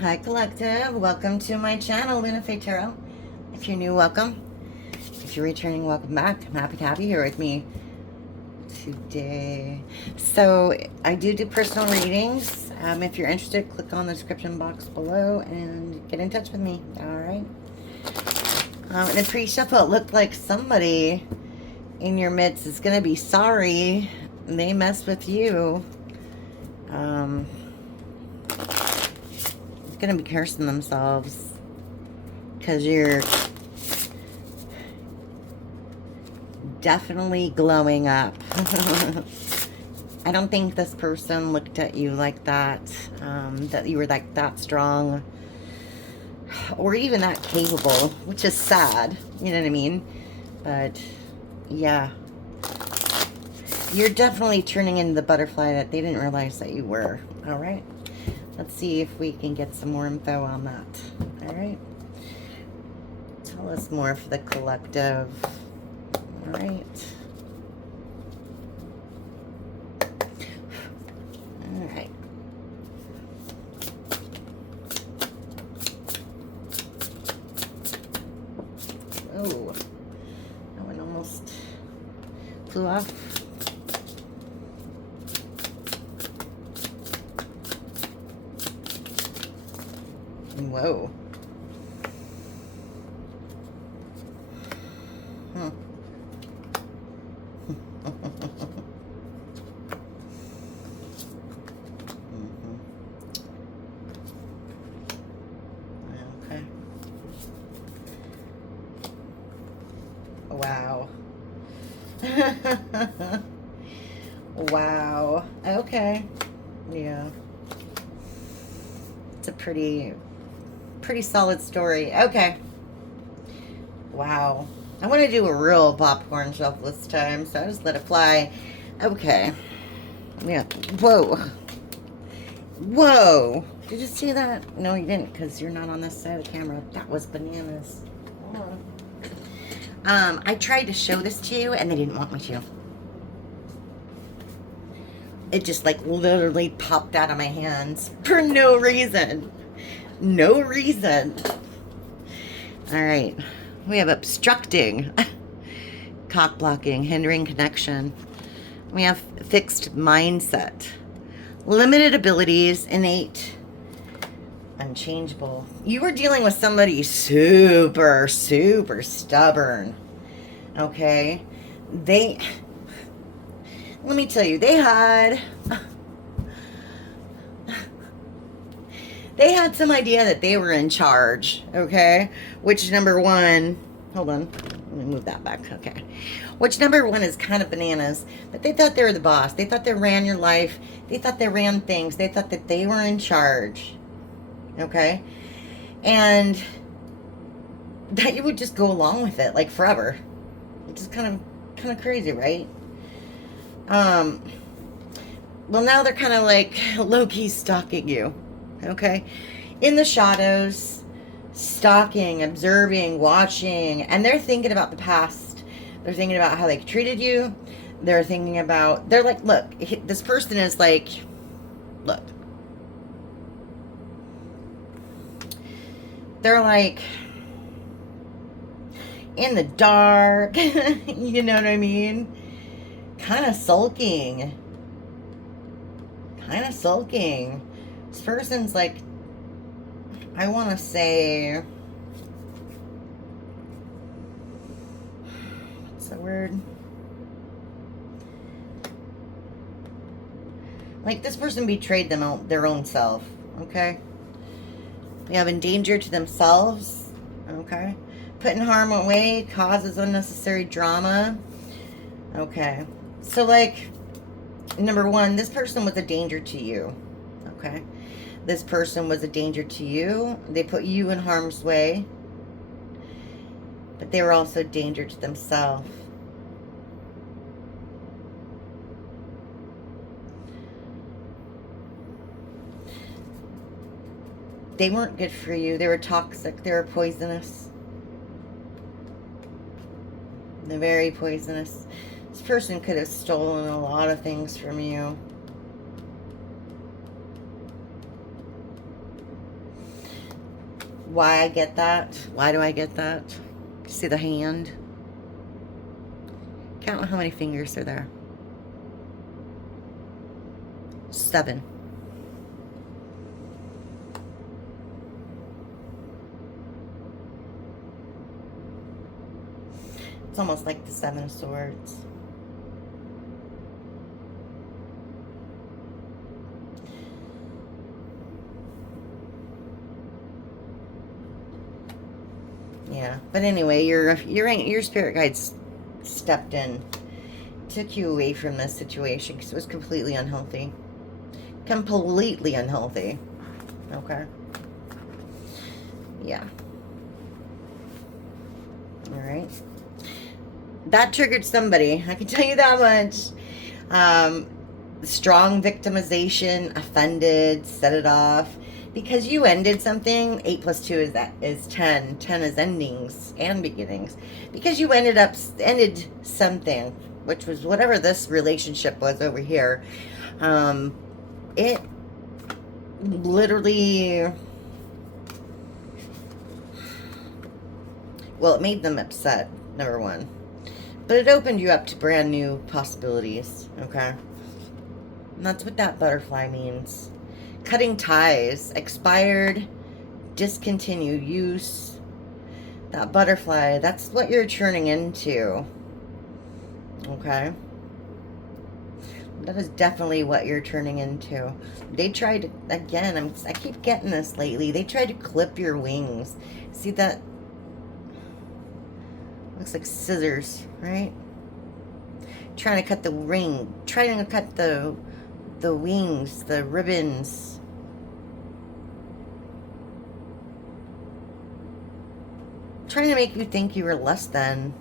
Hi Collective, welcome to my channel, LunaFae Tarot. If you're new, welcome. If you're returning, welcome back. I'm happy to have you here with me today. So I do personal readings. If you're interested, click on the description box below and get in touch with me. Alright. In the pre-shuffle, it looked like somebody in your midst is going to be sorry they messed with you. Gonna be cursing themselves because you're definitely glowing up. I don't think this person looked at you like that, that you were like that strong or even that capable, which is sad, you know what I mean? But yeah, you're definitely turning into the butterfly that they didn't realize that you were. All right. Let's see if we can get some more info on that. All right. Tell us more for the collective. All right. All right. Oh, that one almost flew off. Whoa. Okay. Wow. Wow. Okay. Yeah. It's a pretty solid story. Okay. Wow. I want to do a real popcorn shuffle this time, so I just let it fly. Okay. Yeah. Whoa. Whoa. Did you see that? No, you didn't, because you're not on this side of the camera. That was bananas. I tried to show this to you, and they didn't want me to. It just, like, literally popped out of my hands for no reason. No reason. All right. We have obstructing, cock blocking, hindering connection. We have fixed mindset, limited abilities, innate, unchangeable. You were dealing with somebody super stubborn. Okay? Let me tell you, they had some idea that they were in charge, okay? Which, number one, hold on, let me move that back, okay. Which, number one, is kind of bananas, but they thought they were the boss. They thought they ran your life. They thought they ran things. They thought that they were in charge, okay? And that you would just go along with it, like, forever. Which is kind of crazy, right? Well, now they're kind of like low-key stalking you, okay? In the shadows, stalking, observing, watching, and they're thinking about the past. They're thinking about how they treated you. They're thinking about, they're like, look, this person is like, look. They're like in the dark, you know what I mean? Kind of sulking. This person's like, I want to say, what's the word? Like, this person betrayed their own self, okay? They have endangered to themselves, okay? Put in harm away, causes unnecessary drama, okay? So, like, number one, this person was a danger to you, okay? This person was a danger to you. They put you in harm's way, but they were also a danger to themselves. They weren't good for you. They were toxic. They were poisonous. They're very poisonous. This person could have stolen a lot of things from you. Why I get that? Why do I get that? See the hand? Count how many fingers are there. 7. It's almost like the 7 of Swords. Yeah, but anyway, your spirit guides stepped in, took you away from this situation because it was completely unhealthy. Completely unhealthy. Okay. Yeah. All right. That triggered somebody. I can tell you that much. Strong victimization, offended, set it off. Because you ended something, 8 plus 2 is 10. 10 is endings and beginnings. Because you ended something, which was whatever this relationship was over here. It literally, well, it made them upset, number one. But it opened you up to brand new possibilities, okay? And that's what that butterfly means. Cutting ties, expired, discontinued use. That butterfly, that's what you're turning into. Okay? That is definitely what you're turning into. They tried to, again, I keep getting this lately. They tried to clip your wings. See that? Looks like scissors, right? Trying to cut the ring. Trying to cut the wings, the ribbons. Trying to make you think you were less than.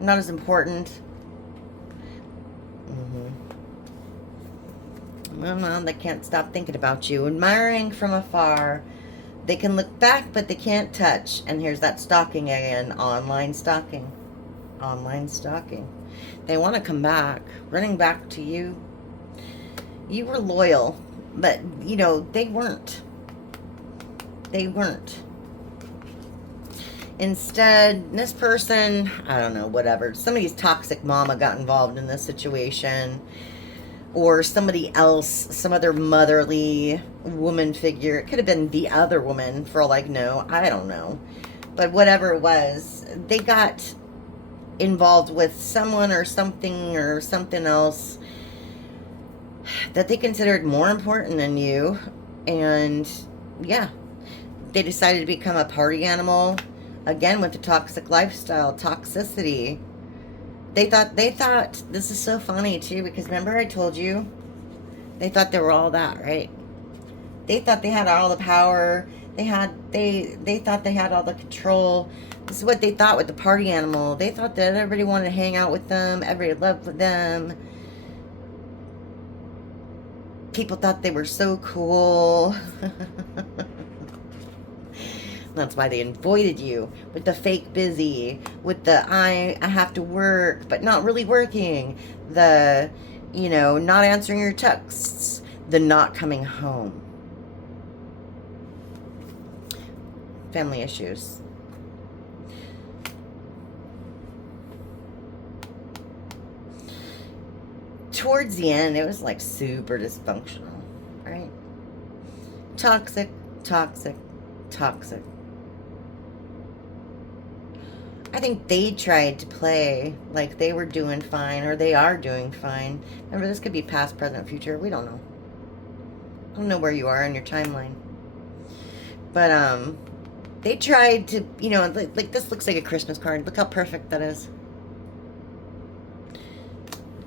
Not as important. Well, they can't stop thinking about you. Admiring from afar. They can look back, but they can't touch. And here's that stalking again. Online stalking. Online stalking. They want to come back. Running back to you. You were loyal. But, you know, they weren't. They weren't. Instead, this person, I don't know, whatever. Somebody's toxic mama got involved in this situation. Or somebody else, some other motherly woman figure. It could have been the other woman, for all I know. I don't know. But whatever it was, they got involved with someone or something else that they considered more important than you. And, yeah, they decided to become a party animal. Again, with the toxic lifestyle, toxicity. They thought, this is so funny too, because remember I told you, they thought they were all that, right? They thought they had all the power, they thought they had all the control. This is what they thought with the party animal. They thought that everybody wanted to hang out with them, everybody loved them. People thought they were so cool. That's why they avoided you with the fake busy, with the I have to work, but not really working, the, you know, not answering your texts, the not coming home. Family issues. Towards the end, it was like super dysfunctional, right? Toxic, toxic, toxic. I think they tried to play like they were doing fine, or they are doing fine. Remember, this could be past, present, future. We don't know. I don't know where you are in your timeline. But, they tried to, you know, like this looks like a Christmas card. Look how perfect that is.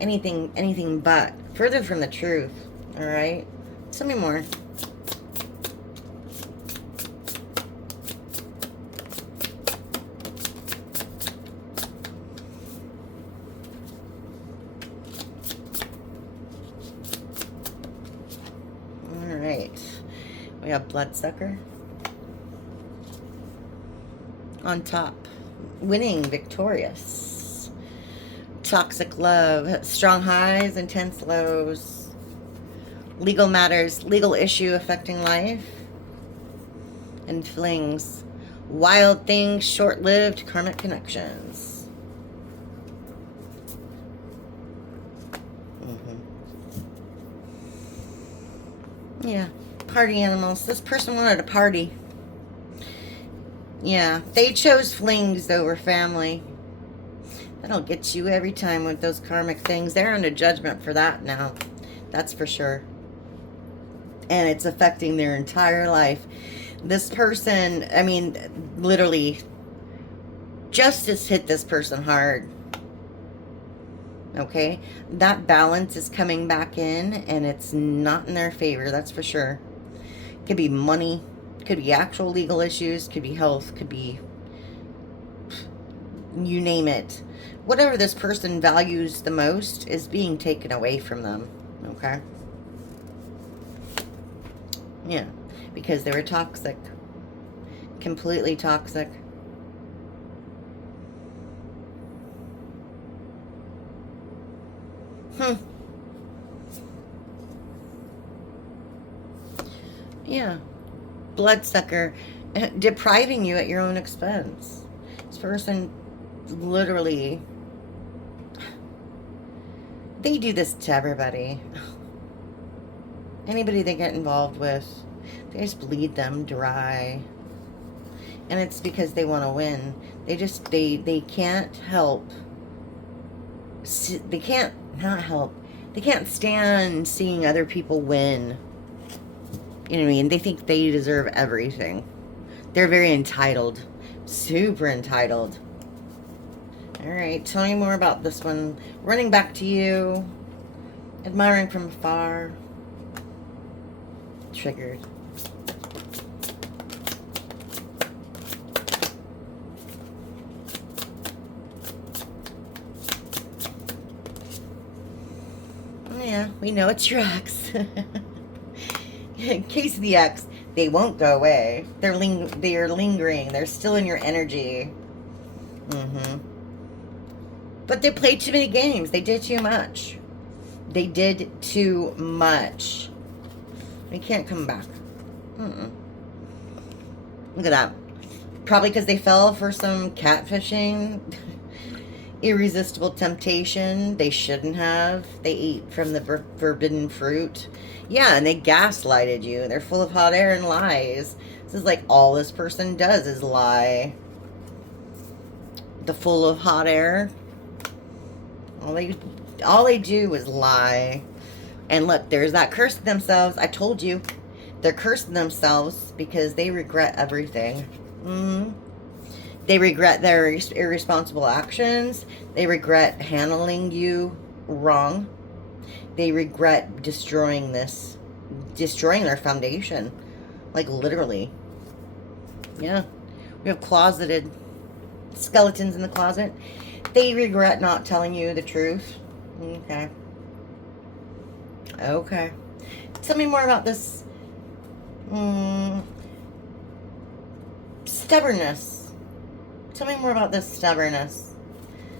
Anything but. Further from the truth. All right? Tell me more. We have Bloodsucker on top, winning, victorious. Toxic love, strong highs, intense lows. Legal matters, legal issue affecting life. and flings. Wild things, short-lived karmic connections. Yeah, party animals. This person wanted a party. Yeah, they chose flings over family. That'll get you every time with those karmic things. They're under judgment for that now. That's for sure. And it's affecting their entire life. This person, I mean, literally, justice hit this person hard. Okay? That balance is coming back in, and it's not in their favor, that's for sure. Could be money, could be actual legal issues, could be health, could be, you name it. Whatever this person values the most is being taken away from them. Okay? Yeah. Because they were toxic. Completely toxic. Yeah. Bloodsucker. Depriving you at your own expense. This person literally, they do this to everybody. Anybody they get involved with, they just bleed them dry. And it's because they want to win. They can't help. They can't not help. They can't stand seeing other people win. You know what I mean? They think they deserve everything. They're very entitled. Super entitled. Alright, tell me more about this one. Running back to you. Admiring from afar. Triggered. Yeah, we know it's your ex. In case of the ex, they won't go away. They're lingering. They're still in your energy. But they played too many games. They did too much. They did too much. They can't come back. Look at that. Probably because they fell for some catfishing. Irresistible temptation. They shouldn't have. They ate from the forbidden fruit. Yeah, and they gaslighted you. They're full of hot air and lies. This is like all this person does is lie. The full of hot air. All they do is lie. And look, there's that cursing themselves. I told you. They're cursing themselves because they regret everything. They regret their irresponsible actions. They regret handling you wrong. They regret destroying their foundation. Like literally. Yeah. We have closeted skeletons in the closet. They regret not telling you the truth. Okay. Okay. Tell me more about this stubbornness. Tell me more about this stubbornness.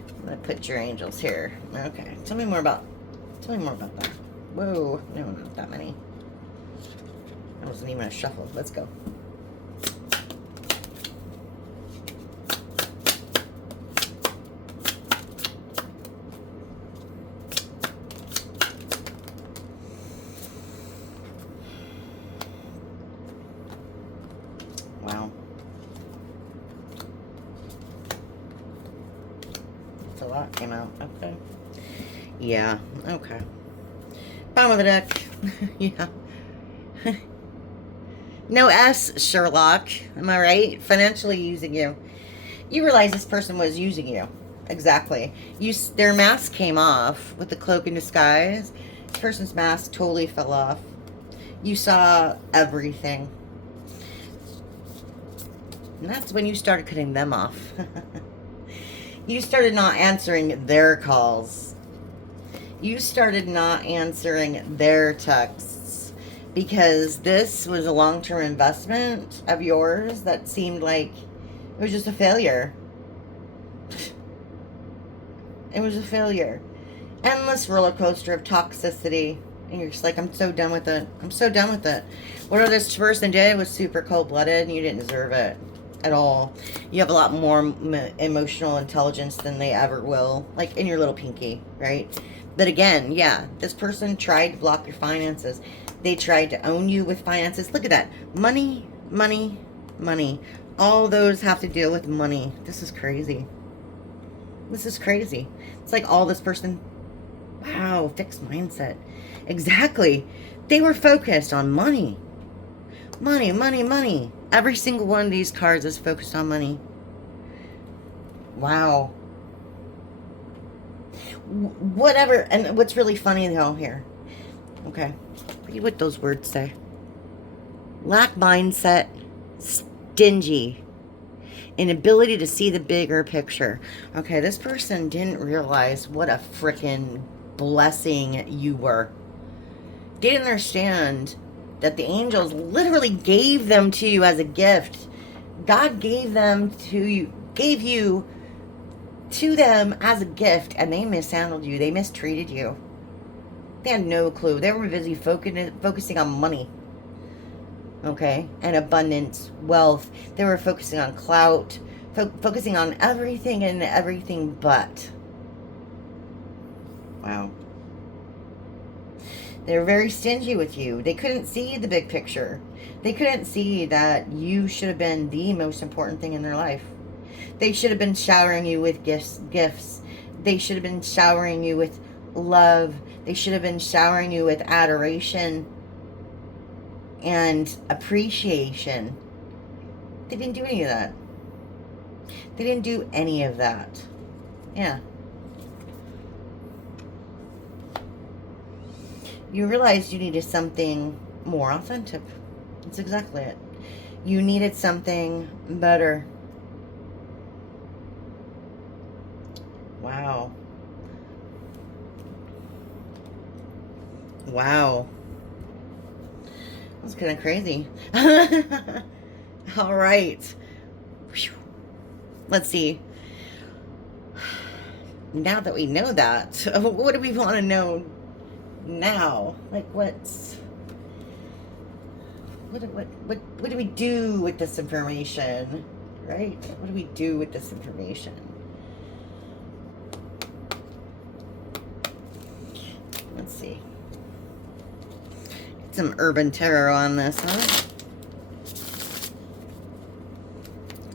I'm going to put your angels here. Okay. Tell me more about that. Whoa. No, not that many. That wasn't even a shuffle. Let's go. Wow. That's a lot came out. Okay. Yeah. Okay. Bottom of the deck. Yeah. No S, Sherlock. Am I right? Financially using you. You realize this person was using you. Exactly. Their mask came off with the cloak in disguise. This person's mask totally fell off. You saw everything. And that's when you started cutting them off. You started not answering their calls. You started not answering their texts. Because this was a long-term investment of yours that seemed like it was just a failure. It was a failure. Endless roller coaster of toxicity And you're just like, I'm so done with it. I'm so done with it. Whatever this person did was super cold-blooded, and you didn't deserve it at all. You have a lot more emotional intelligence than they ever will. Like, in your little pinky, right? But again, yeah, this person tried to block your finances. They tried to own you with finances. Look at that. Money, money, money. All those have to deal with money. This is crazy. This is crazy. It's like all this person... Wow, fixed mindset. Exactly. They were focused on money. Money, money, money. Every single one of these cards is focused on money. Wow. Whatever. And what's really funny though here. Okay. Read what those words say. Lack mindset. Stingy. Inability to see the bigger picture. Okay, this person didn't realize what a freaking blessing you were. They didn't understand that the angels literally gave them to you as a gift. God gave them to you, gave you to them as a gift, and they mishandled you. They mistreated you. They had no clue. They were busy focusing on money. Okay? And abundance, wealth. They were focusing on clout, focusing on everything and everything but. Wow. They were very stingy with you. They couldn't see the big picture. They couldn't see that you should have been the most important thing in their life. They should have been showering you with gifts. They should have been showering you with love. They should have been showering you with adoration and appreciation. They didn't do any of that. They didn't do any of that. Yeah. You realized you needed something more authentic. That's exactly it. You needed something better. Wow. Wow. That's kind of crazy. All right. Let's see. Now that we know that, what do we want to know now? Like, what do we do with this information? Right? What do we do with this information? Let's see. Get some urban tarot on this, huh?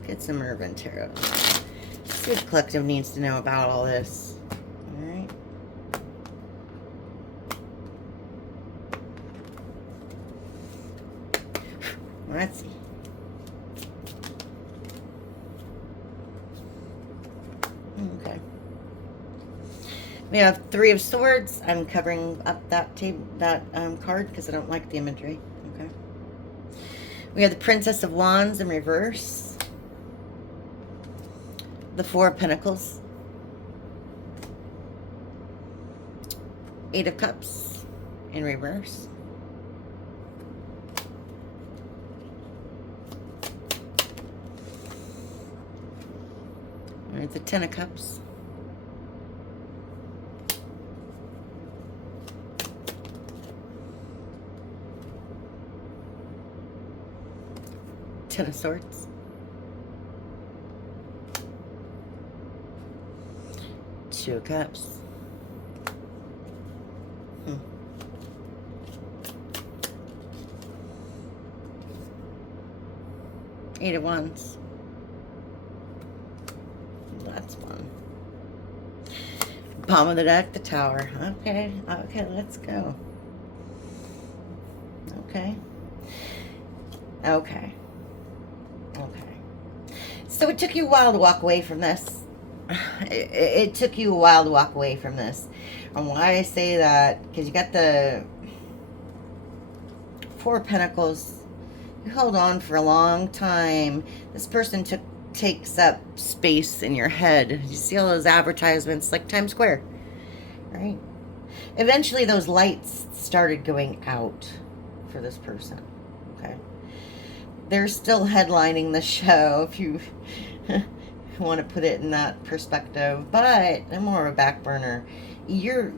Get some urban tarot. Let's see what the collective needs to know about all this. All right. Let's see. Okay. We have Three of Swords. I'm covering up that card because I don't like the imagery. Okay. We have the Princess of Wands in reverse. The Four of Pentacles. Eight of Cups in reverse. There's the Ten of Cups. Ten of Swords. Two of Cups. Eight of Wands. That's one. Bottom of the deck, the Tower. Okay, okay, let's go. Okay. Okay. Okay. So it took you a while to walk away from this. It took you a while to walk away from this. And why I say that, because you got the Four of Pentacles. You held on for a long time. This person takes up space in your head. You see all those advertisements like Times Square, right? Eventually those lights started going out for this person. Okay. They're still headlining the show. If you want to put it in that perspective, but I'm more of a back burner. You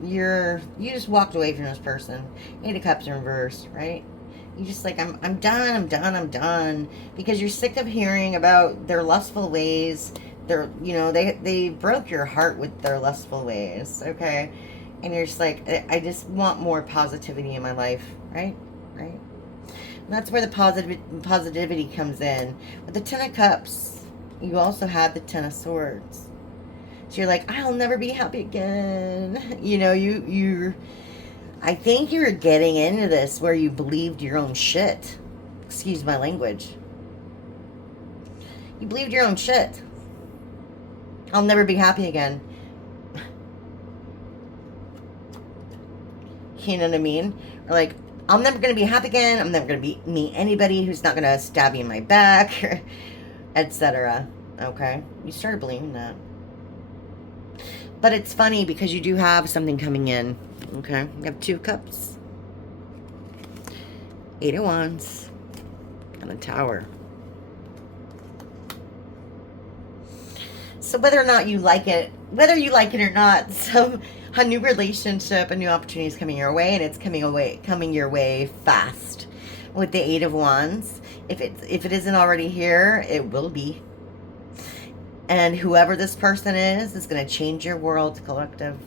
just walked away from this person. Eight of Cups in reverse, right? You just like, I'm done, because you're sick of hearing about their lustful ways. They broke your heart with their lustful ways, okay? And you're just like, I just want more positivity in my life, right? Right? And that's where the positivity comes in. With the Ten of Cups, you also have the Ten of Swords. So you're like, I'll never be happy again. I think you're getting into this where you believed your own shit. Excuse my language. You believed your own shit. I'll never be happy again. You know what I mean? Or like, I'm never going to be happy again. I'm never going to meet anybody who's not going to stab me in my back, etc. Okay? You started believing that. But it's funny because you do have something coming in. Okay? You have Two of Cups, Eight of Wands, and a Tower. So whether or not you like it, or not, a new relationship, a new opportunity is coming your way, and it's coming your way fast. With the Eight of Wands, if it isn't already here, it will be. And whoever this person is going to change your world, collective.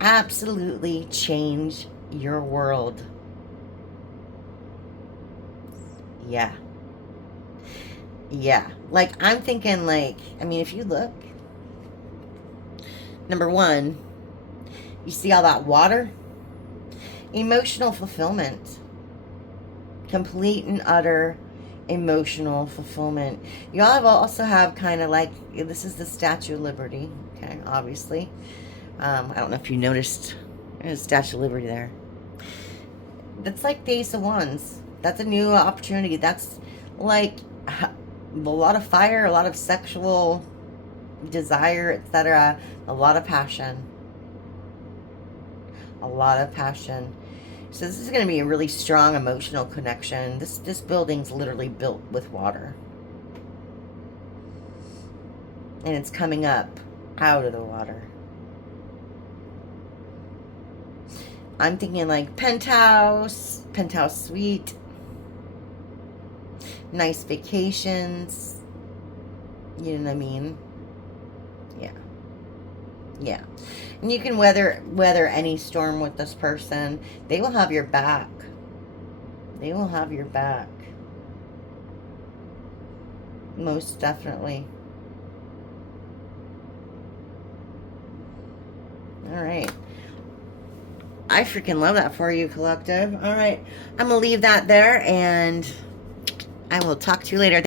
Absolutely change your world. Yeah. Yeah. Like, I'm thinking, like, I mean, if you look, number one, you see all that water? Emotional fulfillment. Complete and utter emotional fulfillment. You all also have kind of like, this is the Statue of Liberty. Okay, obviously. I don't know if you noticed, there's a Statue of Liberty there. That's like the Ace of Wands. That's a new opportunity. That's like a lot of fire, a lot of sexual desire, etc. A lot of passion. A lot of passion. So this is going to be a really strong emotional connection. This building's literally built with water. And it's coming up out of the water. I'm thinking like penthouse suite, nice vacations. You know what I mean? Yeah. Yeah. And you can weather any storm with this person. They will have your back. They will have your back. Most definitely. All right. I freaking love that for you, collective. All right. I'm going to leave that there, and I will talk to you later.